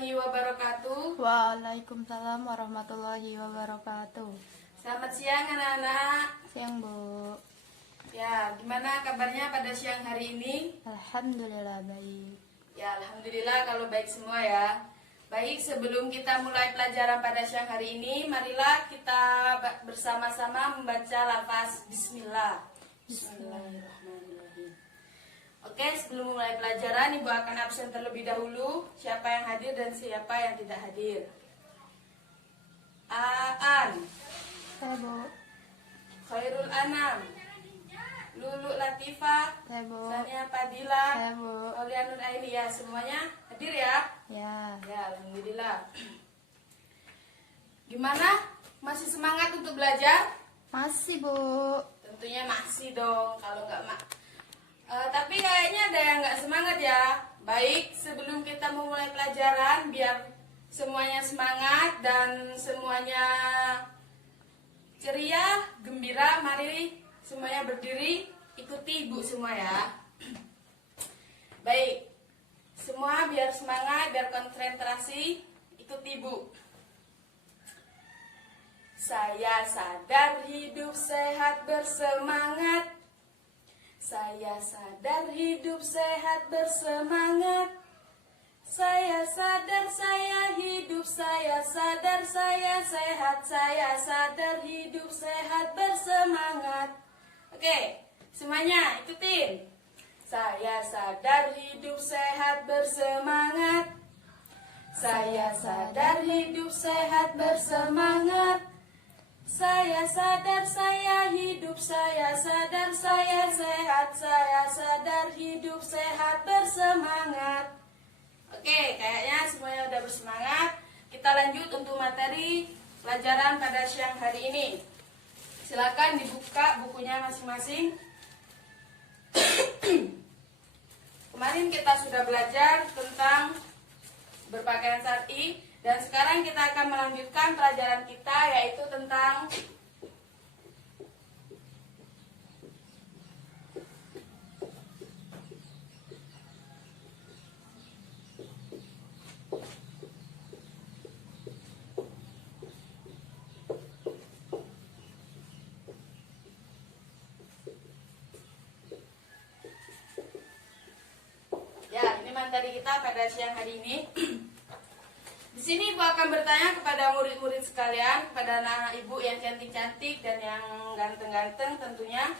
warahmatullahi wabarakatuh. Waalaikumsalam warahmatullahi wabarakatuh. Selamat siang anak-anak. Siang, Bu. Ya, gimana kabarnya pada siang hari ini? Alhamdulillah baik. Ya, alhamdulillah kalau baik semua ya. Baik, sebelum kita mulai pelajaran pada siang hari ini, marilah kita bersama-sama membaca lafaz Bismillah. Bismillahirrahmanirrahim. Oke, sebelum mulai pelajaran, Ibu akan absen terlebih dahulu. Siapa yang hadir dan siapa yang tidak hadir. Aan, Saya, Bu. Khairul Anam, Lulu Latifah, Saya, Bu. Sania Fadila, Saya, Bu. Aulia Nur Aini, ya semuanya hadir ya? Ya. Ya, alhamdulillah. Gimana? Masih semangat untuk belajar? Masih, Bu. Tentunya masih dong. Kalau nggak tapi kayaknya ada yang nggak semangat ya. Baik, sebelum kita memulai pelajaran, biar semuanya semangat dan semuanya ceria, gembira, mari semuanya berdiri, ikuti Ibu semua ya. Baik, semua biar semangat, biar konsentrasi, ikuti Ibu. Saya sadar hidup sehat bersemangat. Saya sadar hidup sehat bersemangat. Saya sadar saya hidup, saya sadar saya sehat. Saya sadar hidup sehat bersemangat. Oke, semuanya ikutin. Saya sadar hidup sehat bersemangat. Saya sadar hidup sehat bersemangat. Saya sadar saya hidup, saya sadar saya sehat. Saya sadar hidup sehat bersemangat. Oke, kayaknya semuanya udah bersemangat. Kita lanjut untuk materi pelajaran pada siang hari ini. Silakan dibuka bukunya masing-masing. Kemarin kita sudah belajar tentang berpakaian syar'i. Dan sekarang kita akan melanjutkan pelajaran kita, yaitu tentang ya, ini materi kita pada siang hari ini. Di sini Ibu akan bertanya kepada murid-murid sekalian, kepada anak-anak Ibu yang cantik-cantik dan yang ganteng-ganteng tentunya.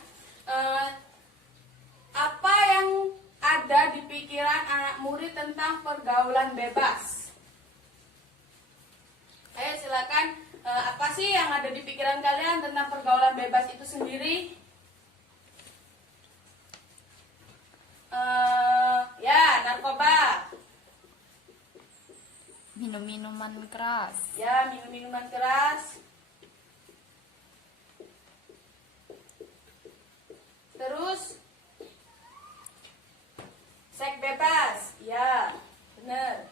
Apa yang ada di pikiran anak murid tentang pergaulan bebas? Ayo silakan, apa sih yang ada di pikiran kalian tentang pergaulan bebas itu sendiri? Ya, narkoba. Minum-minuman keras. Ya, minum-minuman keras. Terus seks bebas. Ya, benar.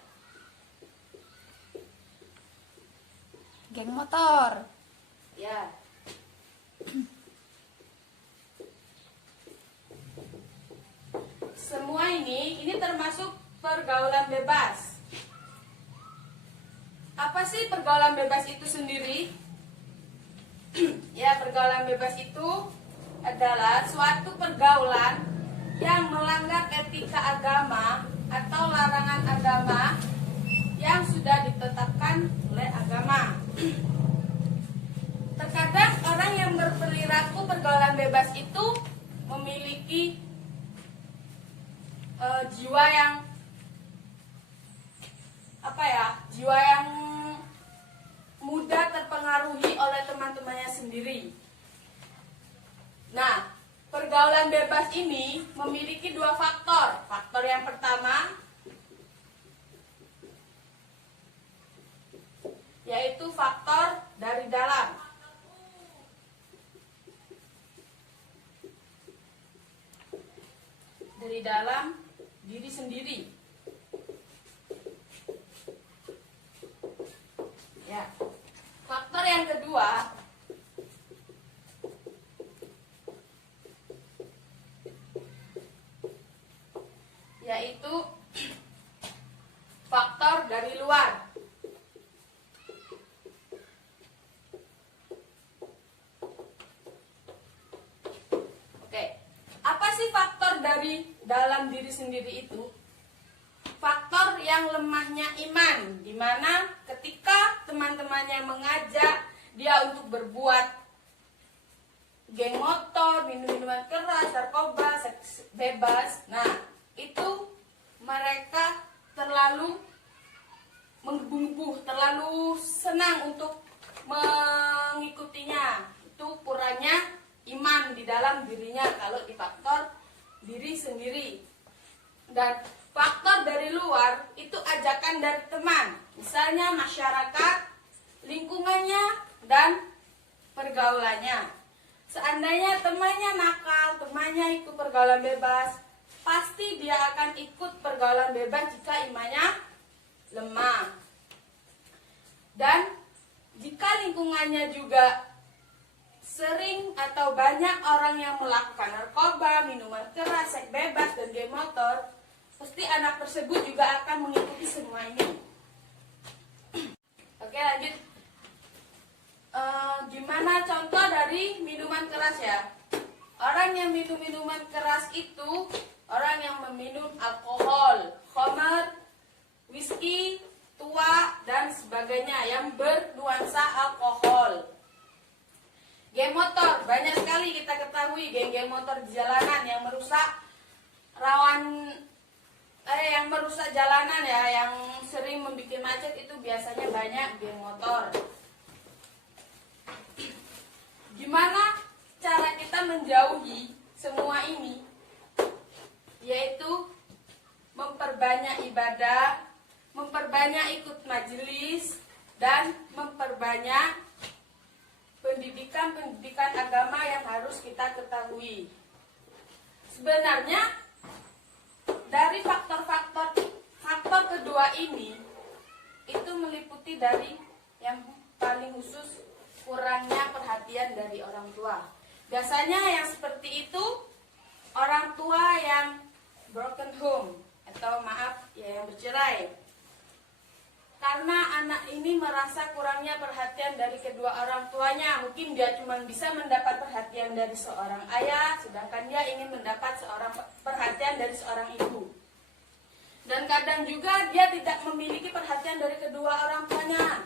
Geng motor. Ya. Semua ini termasuk pergaulan bebas. Apa sih pergaulan bebas itu sendiri? Ya, pergaulan bebas itu adalah suatu pergaulan yang melanggar etika agama atau larangan agama yang sudah ditetapkan oleh agama. Terkadang orang yang berperilaku pergaulan bebas itu memiliki jiwa yang jiwa yang mudah terpengaruhi oleh teman-temannya sendiri. Nah, pergaulan bebas ini memiliki dua faktor. Faktor yang pertama yaitu faktor dari dalam. Dari dalam diri sendiri. Ya. Faktor yang kedua yaitu faktor dari luar. luar. Oke, apa sih faktor dari dalam diri sendiri itu? Faktor yang lemahnya iman, di mana ketika teman-temannya mengajak dia untuk berbuat geng motor, minum-minuman keras, narkoba, seks bebas, nah itu mereka terlalu menggebu-gebu, terlalu senang untuk mengikutinya. Itu kurangnya iman di dalam dirinya kalau di faktor diri sendiri. Dan faktor dari luar itu ajakan dari teman, misalnya masyarakat, lingkungannya, dan pergaulannya. Seandainya temannya nakal, temannya ikut pergaulan bebas, pasti dia akan ikut pergaulan bebas jika imannya lemah. Dan jika lingkungannya juga sering atau banyak orang yang melakukan narkoba, minuman keras, seks bebas, dan geng motor, pasti anak tersebut juga akan mengikuti semua ini. Oke, lanjut. Gimana contoh dari minuman keras ya? Orang yang minum minuman keras itu orang yang meminum alkohol, khamar, whisky, tua, dan sebagainya yang bernuansa alkohol. Geng motor, banyak sekali kita ketahui geng-geng motor di jalanan yang merusak yang merusak jalanan ya, yang sering membuat macet, itu biasanya banyak geng motor. Gimana cara kita menjauhi semua ini? Yaitu memperbanyak ibadah, memperbanyak ikut majelis, dan memperbanyak pendidikan agama yang harus kita ketahui. Sebenarnya dari faktor kedua ini itu meliputi dari yang paling khusus kurangnya perhatian dari orang tua. Biasanya yang seperti itu orang tua yang broken home atau maaf ya yang bercerai. Karena anak ini merasa kurangnya perhatian dari kedua orang tuanya. Mungkin dia cuma bisa mendapat perhatian dari seorang ayah, sedangkan dia ingin mendapat perhatian dari seorang ibu. Dan kadang juga dia tidak memiliki perhatian dari kedua orang tuanya.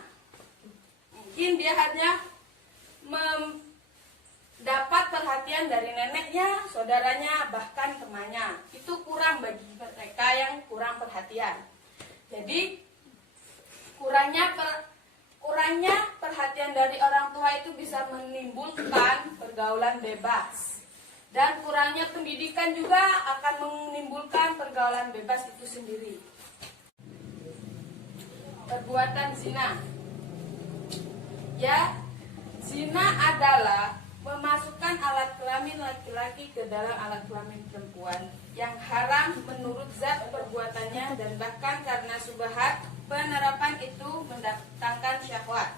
Mungkin dia hanya mendapat perhatian dari neneknya, saudaranya, bahkan temannya. Itu kurang bagi mereka yang kurang perhatian. Jadi kurangnya perhatian dari orang tua itu bisa menimbulkan pergaulan bebas. Dan kurangnya pendidikan juga akan menimbulkan pergaulan bebas itu sendiri. Perbuatan zina. Ya, zina adalah memasukkan alat kelamin laki-laki ke dalam alat kelamin perempuan yang haram menurut zat perbuatannya, dan bahkan karena subhat penerapan itu mendatangkan syahwat.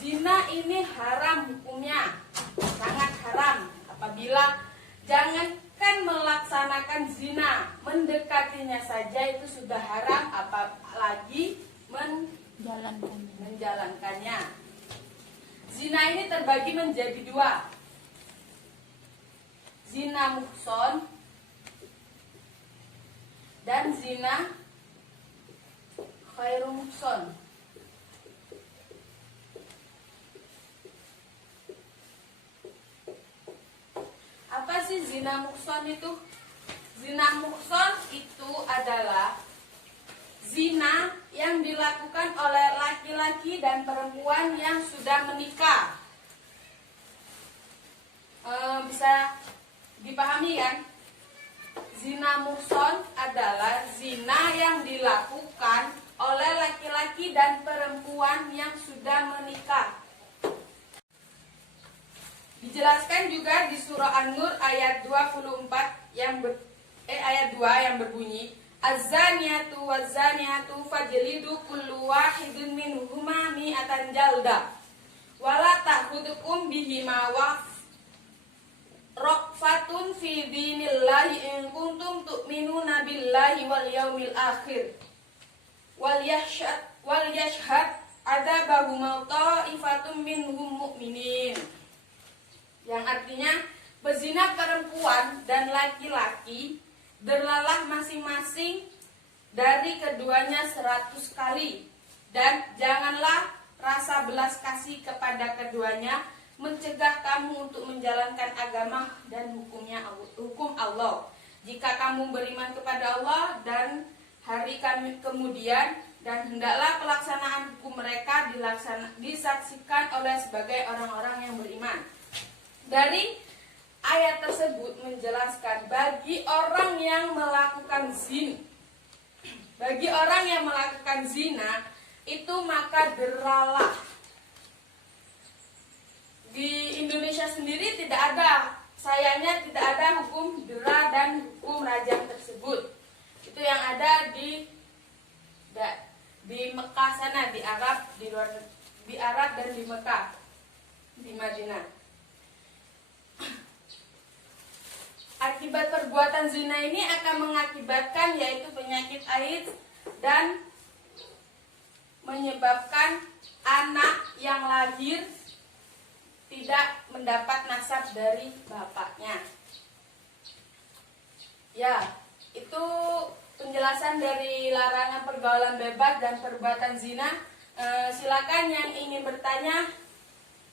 Zina ini haram hukumnya, sangat haram. Apabila jangankan melaksanakan zina, mendekatinya saja itu sudah haram, apalagi menjalankannya. Zina ini terbagi menjadi dua. Zina muhson dan zina khairu muhson. Apa sih zina muhson itu? Zina muhson itu adalah zina yang dilakukan oleh laki-laki dan perempuan yang sudah menikah. Bisa dipahami kan? Zina muhson adalah zina yang dilakukan oleh laki-laki dan perempuan yang sudah menikah. Dijelaskan juga di surah An-Nur ayat 24 ayat 2 yang berbunyi, Az-zaniyatu waz-zaniyatu fajlidu kullu wahidin minhuma mi'atan jalda wala ta'khudhukum bihima raqfatun fi dinillahi in kuntum tu'minuna billahi wal yaumil akhir. wal yashhad adzabahum ta'ifatum minhum mu'minin. Yang artinya pezina perempuan dan laki-laki berlalah masing-masing dari keduanya 100 kali, dan janganlah rasa belas kasih kepada keduanya mencegah kamu untuk menjalankan agama dan hukum Allah. Jika kamu beriman kepada Allah dan hari kemudian, dan hendaklah pelaksanaan hukum mereka disaksikan oleh sebagai orang-orang yang beriman. Dari ayat tersebut menjelaskan bagi orang yang melakukan zina itu maka deralah. Di Indonesia sendiri tidak ada, sayangnya tidak ada hukum dera dan hukum rajam tersebut. Itu yang ada di Mekah sana, di Arab, di Arab dan di Mekah, di Madinah. Akibat perbuatan zina ini akan mengakibatkan yaitu penyakit AIDS dan menyebabkan anak yang lahir tidak mendapat nasab dari bapaknya. Ya, itu penjelasan dari larangan pergaulan bebas dan perbuatan zina. Silakan yang ingin bertanya,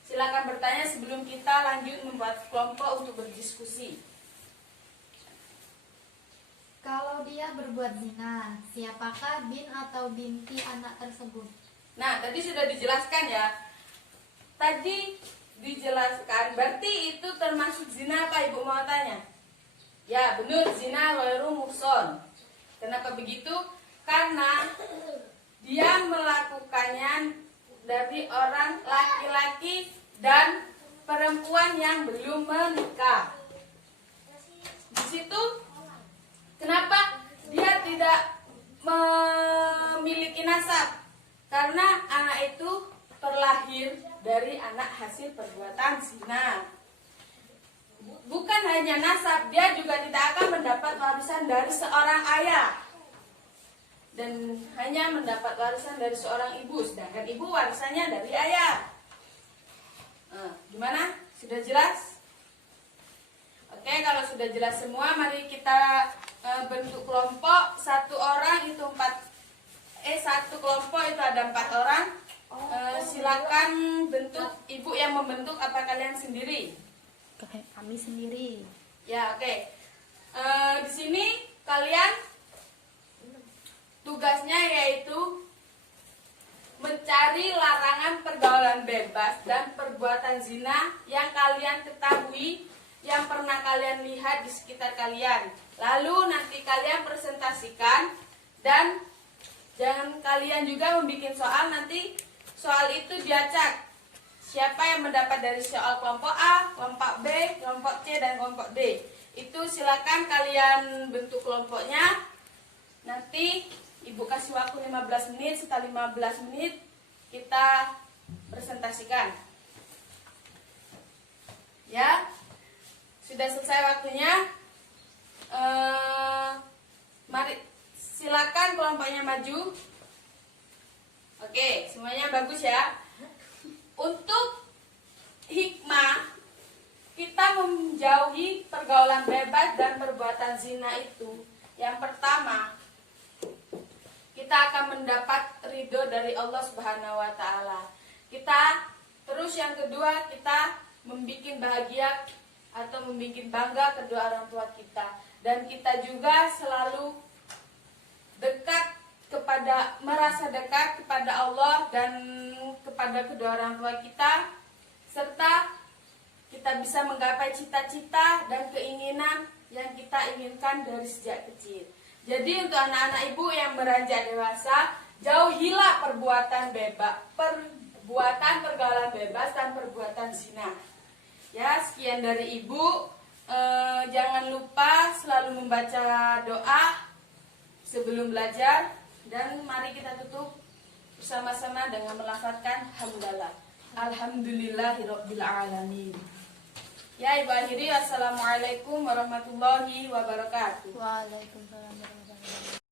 silakan bertanya sebelum kita lanjut membuat kelompok untuk berdiskusi. Kalau dia berbuat zina, siapakah bin atau binti anak tersebut? Nah, tadi sudah dijelaskan ya. Tadi dijelaskan, berarti itu termasuk zina apa Ibu mau tanya? Ya, benar, zina ghairu muhson. Kenapa begitu? Karena dia melakukannya dari orang laki-laki dan perempuan yang belum menikah. Di situ kenapa dia tidak memiliki nasab? Karena anak itu terlahir dari anak hasil perbuatan zina. Bukan hanya nasab, dia juga tidak akan mendapat warisan dari seorang ayah dan hanya mendapat warisan dari seorang ibu, sedangkan ibu warisannya dari ayah. Gimana? Sudah jelas? Oke, kalau sudah jelas semua, mari kita bentuk kelompok. Satu kelompok itu ada 4 orang. Silakan bentuk. Ibu yang membentuk apa kalian sendiri? Kami sendiri. Ya, oke. Di sini kalian tugasnya yaitu mencari larangan pergaulan bebas dan perbuatan zina yang kalian ketahui, yang pernah kalian lihat di sekitar kalian. Lalu nanti kalian presentasikan, dan jangan kalian juga membuat soal. Nanti soal itu diacak. Siapa yang mendapat dari soal kelompok A, kelompok B, kelompok C, dan kelompok D. Itu silakan kalian bentuk kelompoknya. Nanti Ibu kasih waktu 15 menit. Setelah 15 menit kita presentasikan. Ya, sudah selesai waktunya. Mari silakan kelompoknya maju. Oke, semuanya bagus ya. Untuk hikmah kita menjauhi pergaulan bebas dan perbuatan zina itu, yang pertama, kita akan mendapat ridho dari Allah Subhanahu wa taala. Terus yang kedua, kita membuat bahagia atau membuat bangga kedua orang tua kita, dan kita juga selalu merasa dekat kepada Allah dan kepada kedua orang tua kita, serta kita bisa menggapai cita-cita dan keinginan yang kita inginkan dari sejak kecil. Jadi untuk anak-anak ibu yang beranjak dewasa, jauhilah perbuatan pergaulan bebas dan perbuatan zina. Ya, sekian dari ibu. Jangan lupa selalu membaca doa sebelum belajar, dan mari kita tutup bersama-sama dengan melafazkan hamdalah. Alhamdulillahirabbil alamin. Ya, Ibu akhiri. Wassalamualaikum warahmatullahi wabarakatuh. Waalaikumsalam warahmatullahi wabarakatuh.